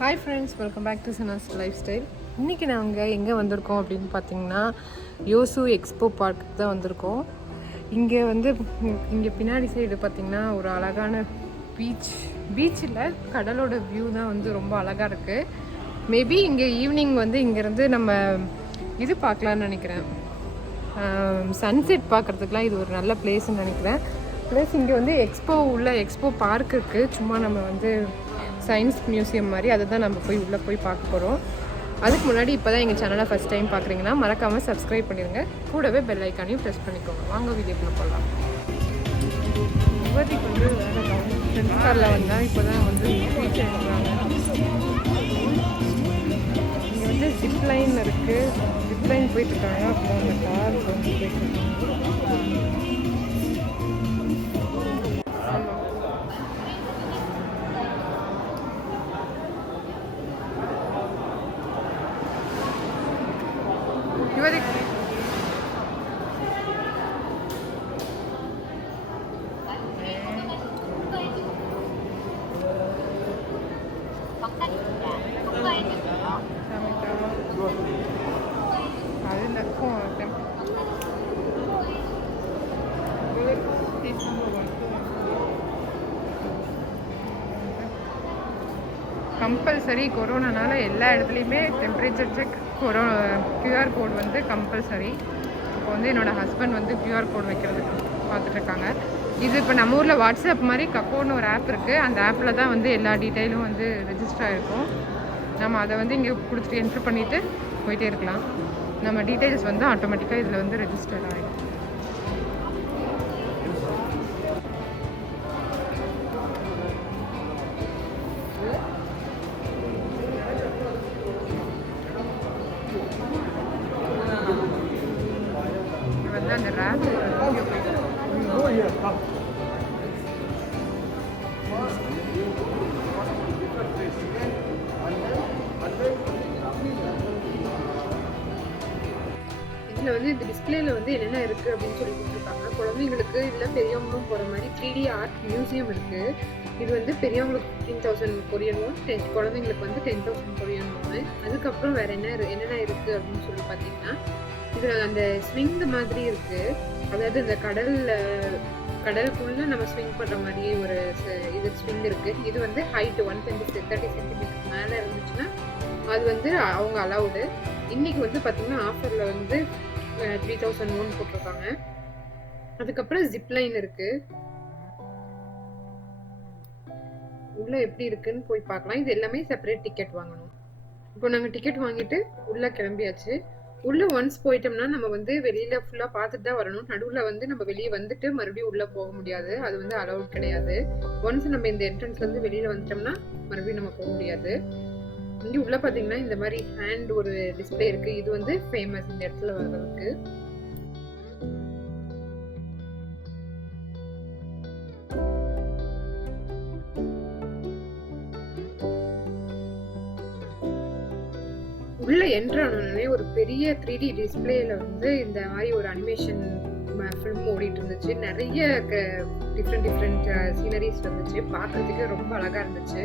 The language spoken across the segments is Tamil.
Hi friends, welcome back to Sana's life style. இன்றைக்கி நாங்கள் எங்கே வந்திருக்கோம் அப்படின்னு பார்த்தீங்கன்னா யோசு எக்ஸ்போ பார்க்கு தான் வந்திருக்கோம். இங்கே இங்கே பின்னாடி சைடு பார்த்திங்கன்னா ஒரு அழகான பீச்சில் கடலோட வியூ தான் ரொம்ப அழகாக இருக்குது. மேபி இங்கே ஈவினிங் இங்கேருந்து நம்ம இது பார்க்கலான்னு நினைக்கிறேன். சன்செட் பார்க்குறதுக்கெலாம் இது ஒரு நல்ல பிளேஸ்ன்னு நினைக்கிறேன். ப்ளஸ் இங்கே எக்ஸ்போ பார்க் இருக்குது. சும்மா நம்ம சயின்ஸ் மியூசியம் மாதிரி அதை தான் நம்ம உள்ளே போய் பார்க்க போகிறோம். அதுக்கு முன்னாடி இப்போ தான் எங்கள் சேனலை ஃபஸ்ட் டைம் பார்க்குறீங்கன்னா மறக்காமல் சப்ஸ்கிரைப் பண்ணிடுங்க. கூடவே பெல் ஐக்கானையும் ப்ரெஸ் பண்ணிக்கோங்க. வாங்க வீடியோக்குள்ளே போகலாம். யுவதிக்கு வேறு ஃப்ரெண்ட்ஸ் காரில் வந்தால் இப்போ தான் ரீச் ஆகிடுறாங்க. இங்கே ஜிப்லைன் இருக்குது. ஜிப்லைன் போயிட்டுருக்காங்க. அப்புறம் அந்த கார் போயிட்டுருக்காங்க. கம்பல்சரி கொரோனானால எல்லா இடத்துலையுமே temperature check QR code compulsory. இப்போ என்னோடய ஹஸ்பண்ட் கியூஆர் கோட் வைக்கிறதுக்கு பார்த்துட்ருக்காங்க. இது இப்போ நம்ம ஊரில் வாட்ஸ்அப் மாதிரி கக்கோன்னு ஒரு ஆப் இருக்குது. அந்த ஆப்பில் தான் எல்லா டீட்டெயிலும் ரெஜிஸ்டர் ஆகிருக்கும். நம்ம அதை இங்கே கொடுத்துட்டு என்ட்ரு பண்ணிவிட்டு போயிட்டே இருக்கலாம். நம்ம டீட்டெயில்ஸ் ஆட்டோமேட்டிக்காக இதில் ரெஜிஸ்டர் ஆகிடும். அந்த ரேப் இதில் இந்த டிஸ்பிளேல என்னென்ன இருக்குது அப்படின்னு சொல்லி கொடுத்துருக்காங்க. குழந்தைங்களுக்கு இல்லை பெரியவங்களும் போகிற மாதிரி 3D ஆர்ட் மியூசியம் இருக்குது. இது பெரியவங்களுக்கு 15,000 கொரியன் ஒன், குழந்தைங்களுக்கு 10,000 கொரியன் ஒன்று. அதுக்கப்புறம் வேறு என்னென்ன இருக்குது அப்படின்னு சொல்லி பார்த்தீங்கன்னா இதில் அந்த ஸ்விங் மாதிரி இருக்குது. அதாவது இந்த கடலுக்குள்ளே நம்ம ஸ்விங் பண்ணுற மாதிரியே ஒரு இது ஸ்விங் இருக்குது. இது ஹைட்டு 130 சென்டிமீட்டருக்கு மேலே இருந்துச்சுன்னா அது அவங்க அலவுடு. இன்றைக்கி பார்த்தீங்கன்னா ஆஃபரில் 3,001 போட்டிருக்காங்க. அதுக்கப்புறம் ஜிப்லைன் இருக்குது. உள்ளே எப்படி இருக்குன்னு போய் பார்க்கலாம். இது எல்லாமே செப்பரேட் டிக்கெட் வாங்கணும். இப்போ நாங்கள் டிக்கெட் வாங்கிட்டு உள்ளே கிளம்பியாச்சு. உள்ளே ஒன்ஸ் போயிட்டோம்னா நம்ம வெளியில் ஃபுல்லாக பார்த்துட்டு தான் வரணும். நடுவில் நம்ம வெளியே வந்துட்டு மறுபடியும் உள்ளே போக முடியாது. அது அலவுட் கிடையாது. ஒன்ஸ் நம்ம இந்த என்ட்ரன்ஸ்லேருந்து வெளியில் வந்துட்டோம்னா மறுபடியும் நம்ம போக முடியாது. இங்கே உள்ளே பார்த்தீங்கன்னா இந்த மாதிரி ஹேண்ட் ஒரு டிஸ்பிளே இருக்குது. இது ஃபேமஸ் இந்த இடத்துல வர்றதுக்கு. உள்ள என்ட்ரானே ஒரு பெரிய 3D டிஸ்பிளேல இந்த மாதிரி ஒரு அனிமேஷன் ஃபிலிம் ஓடிட்டு இருந்துச்சு. நிறைய டிஃப்ரெண்ட் சீனரிஸ் வந்துச்சு. பார்க்கறதுக்கு ரொம்ப அழகா இருந்துச்சு.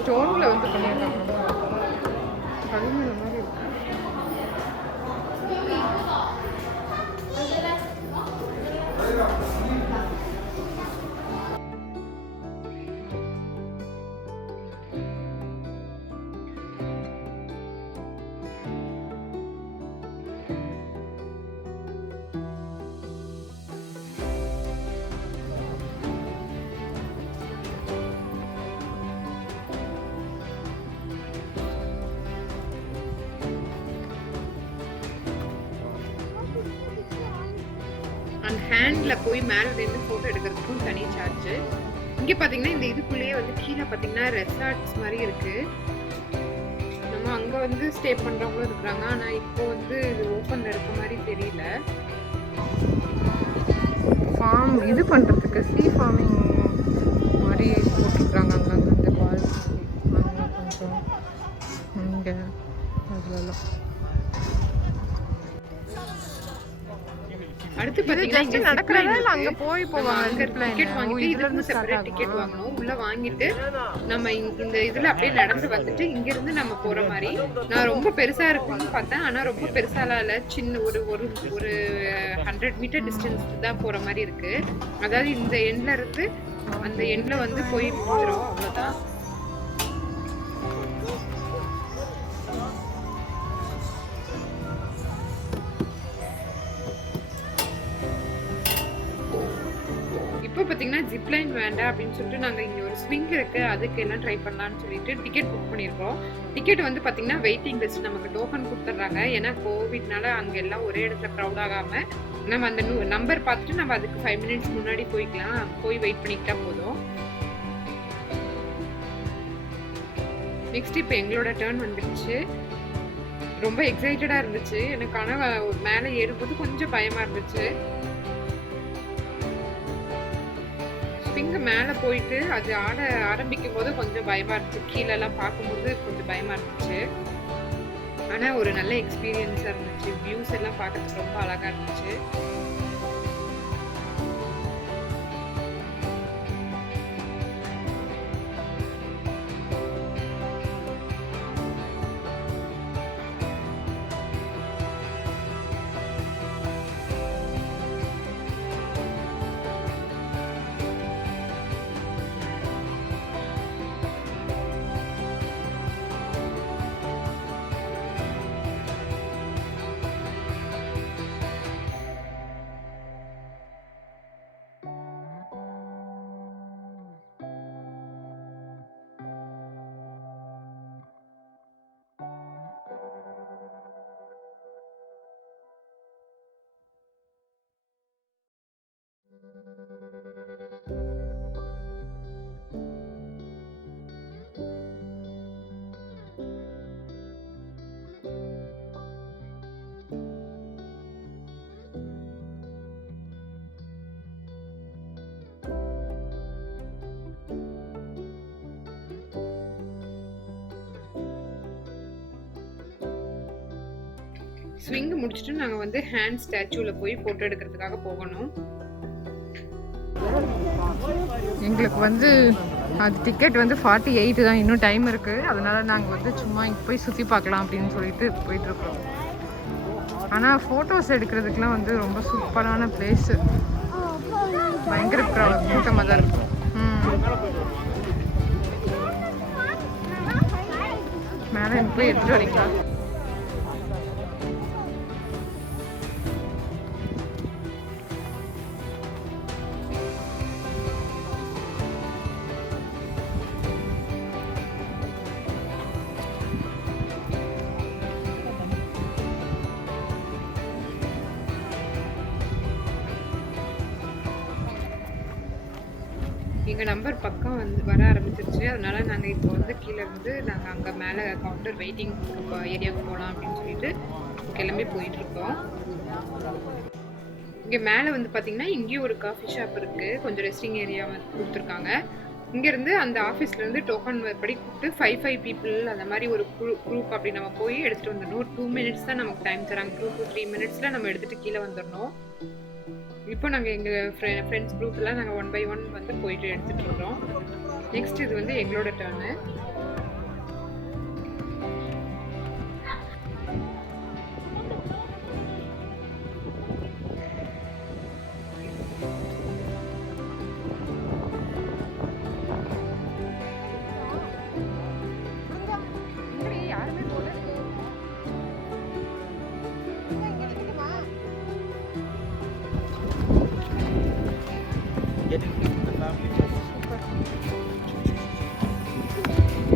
ஸ்டோன்ல வந்து பண்ணியிருக்காங்க, களிமண் மாதிரி இருக்கு. அந்த ஹேண்டில் போய் மேலே நின்று ஃபோட்டோ எடுக்கிறதுக்கும் தனி சார்ஜு. இங்கே பார்த்தீங்கன்னா இந்த இதுக்குள்ளேயே வந்து கீழே பார்த்தீங்கன்னா ரெசார்ட்ஸ் மாதிரி இருக்குது. நம்ம அங்கே வந்து ஸ்டே பண்ணுறவங்களும் இருக்கிறாங்க. ஆனால் இப்போ வந்து இது ஓப்பனில் இருக்க மாதிரி தெரியல. ஃபார்ம் இது பண்ணுறதுக்கு சீ ஃபார்மிங் மாதிரி போட்டுருக்குறாங்க அங்கங்கே இந்த பால் அங்கே கொஞ்சம் இங்கே அதுலலாம். அடுத்து பாத்தீங்கன்னா நடக்கறதால அங்க போய் போவாங்க. டிக்கெட் வாங்கிட்டு இதுல இருந்து செப்பரேட் டிக்கெட் வாங்கணும். உள்ள வாங்கிட்டு நம்ம இந்த இதுல அப்படியே நடந்து வந்துட்டு இங்க இருந்து நம்ம போற மாதிரி. நான் ரொம்ப பெருசா இருக்கும்னு பார்த்தேன், ஆனா ரொம்ப பெருசாலாம் இல்ல. சின்ன ஒரு 100 மீட்டர் டிஸ்டன்ஸ் தான் போற மாதிரி இருக்கு. அதாவது இந்த எண்ட்ல இருந்து அந்த எண்ட்ல வந்து போய் முடிஞ்சிரும், அவ்வளவுதான். இப்போ பார்த்தீங்கன்னா ஜிப்லைன் வேண்டாம் அப்படின்னு சொல்லிட்டு நாங்கள் இங்கே ஒரு ஸ்விங் இருக்குது, அதுக்கு எல்லாம் ட்ரை பண்ணலான்னு சொல்லிட்டு டிக்கெட் புக் பண்ணியிருக்கோம். டிக்கெட் வந்து பார்த்தீங்கன்னா வெயிட்டிங் லிஸ்ட் நமக்கு டோக்கன் கொடுத்துட்றாங்க. ஏன்னா கோவிட்னால அங்கே எல்லாம் ஒரே இடத்துல க்ரௌட் ஆகாமல் நம்ம அந்த நம்பர் பார்த்துட்டு நம்ம அதுக்கு 5 மினிட்ஸ் முன்னாடி போய்க்கலாம், போய் வெயிட் பண்ணிக்கிட்டா போதும். நெக்ஸ்ட் இப்போ எங்களோட டர்ன் வந்துடுச்சு. ரொம்ப எக்ஸைட்டடாக இருந்துச்சு எனக்கு. ஆனால் மேலே ஏறும்போது கொஞ்சம் பயமாக இருந்துச்சு. ஸ்விங்கு மேலே போயிட்டு அது ஆரம்பிக்கும் போது கொஞ்சம் பயமாக இருந்துச்சு. கீழெல்லாம் பார்க்கும்போது கொஞ்சம் பயமாக இருந்துச்சு. ஆனால் ஒரு நல்ல எக்ஸ்பீரியன்ஸாக இருந்துச்சு. வியூஸ் எல்லாம் பார்க்கறதுக்கு ரொம்ப அழகாக இருந்துச்சு. ஸ்விங் முடிச்சுட்டு நாங்கள் வந்து ஹேண்ட் ஸ்டாச்சுவில் போய் ஃபோட்டோ எடுக்கிறதுக்காக போகணும். எங்களுக்கு வந்து அது டிக்கெட் வந்து 48 தான், இன்னும் டைம் இருக்குது. அதனால் நாங்கள் வந்து சும்மா இங்கே போய் சுற்றி பார்க்கலாம் அப்படின்னு சொல்லிட்டு போயிட்டுருக்கோம். ஆனால் ஃபோட்டோஸ் எடுக்கிறதுக்கெலாம் வந்து ரொம்ப சூப்பரான பிளேஸு. பயங்கர கூட்டமாக தான் இருக்கும். மேலே போய் எடுத்துகிட்டு வரீங்களா? எங்கள் நம்பர் பக்கம் வந்து வர ஆரம்பிச்சிருச்சு. அதனால நாங்கள் இப்போ வந்து கீழே இருந்து நாங்கள் அங்கே மேலே கவுண்டர் வெயிட்டிங் ஏரியாவுக்கு போகலாம் அப்படின்னு சொல்லிட்டு கிளம்பி போயிட்டுருக்கோம். இங்கே மேலே வந்து பார்த்தீங்கன்னா இங்கேயும் ஒரு காஃபி ஷாப் இருக்குது, கொஞ்சம் ரெஸ்டிங் ஏரியா கொடுத்துருக்காங்க. இங்கேருந்து அந்த ஆஃபீஸ்லேருந்து டோக்கன் படி கூப்பிட்டு 5 பீப்புள் அந்த மாதிரி ஒரு குரூப் அப்படி நம்ம போய் எடுத்துகிட்டு வந்துடணும். ஒரு 2 மினிட்ஸ் தான் நமக்கு டைம் தராங்க. 2 to 3 மினிட்ஸில் நம்ம எடுத்துகிட்டு கீழே வந்துடணும். இப்போ நாங்கள் எங்கள் ஃப்ரெண்ட்ஸ் குரூப்லாம் நாங்கள் 1 by 1 வந்து போயிட்டு எடுத்துகிட்டு இருக்கோம். நெக்ஸ்ட் இது வந்து எங்களோட டர்னு. யாருமே போல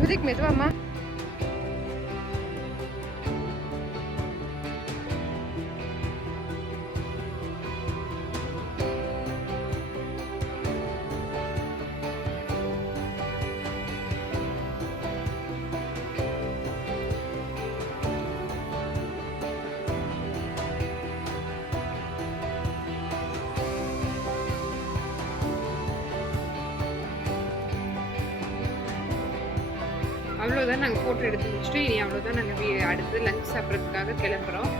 யுதிக் மெதுவாமா. அவ்வளோதான், நாங்கள் ஃபோட்டோ எடுத்து முடிச்சுட்டு இனி அவ்வளோதான், நாங்கள் அடுத்து லஞ்ச் சாப்பிட்றதுக்காக கிளம்புறோம்.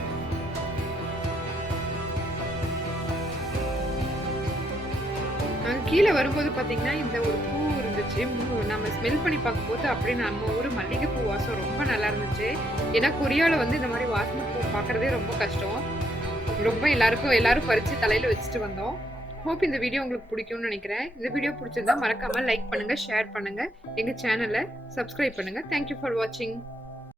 நாங்கள் கீழே வரும்போது பார்த்தீங்கன்னா இந்த ஒரு பூ இருந்துச்சு. நம்ம ஸ்மெல் பண்ணி பார்க்கும்போது அப்படியே நம்ம ஊர் மல்லிகைப்பூ வாசம் ரொம்ப நல்லா இருந்துச்சு. ஏன்னா கொரியாவில் வந்து இந்த மாதிரி வாசனை பூ பார்க்குறதே ரொம்ப கஷ்டம். ரொம்ப எல்லாரும் பறித்து தலையில் வச்சுட்டு வந்தோம். ஹோப் இந்த வீடியோ உங்களுக்கு பிடிக்கும்னு நினைக்கிறேன். இந்த வீடியோ பிடிச்சிருந்தா மறக்காமல் லைக் பண்ணுங்கள், ஷேர் பண்ணுங்கள், எங்கள் சேனலை சப்ஸ்கிரைப் பண்ணுங்கள். தேங்க்யூ ஃபார் வாட்சிங்.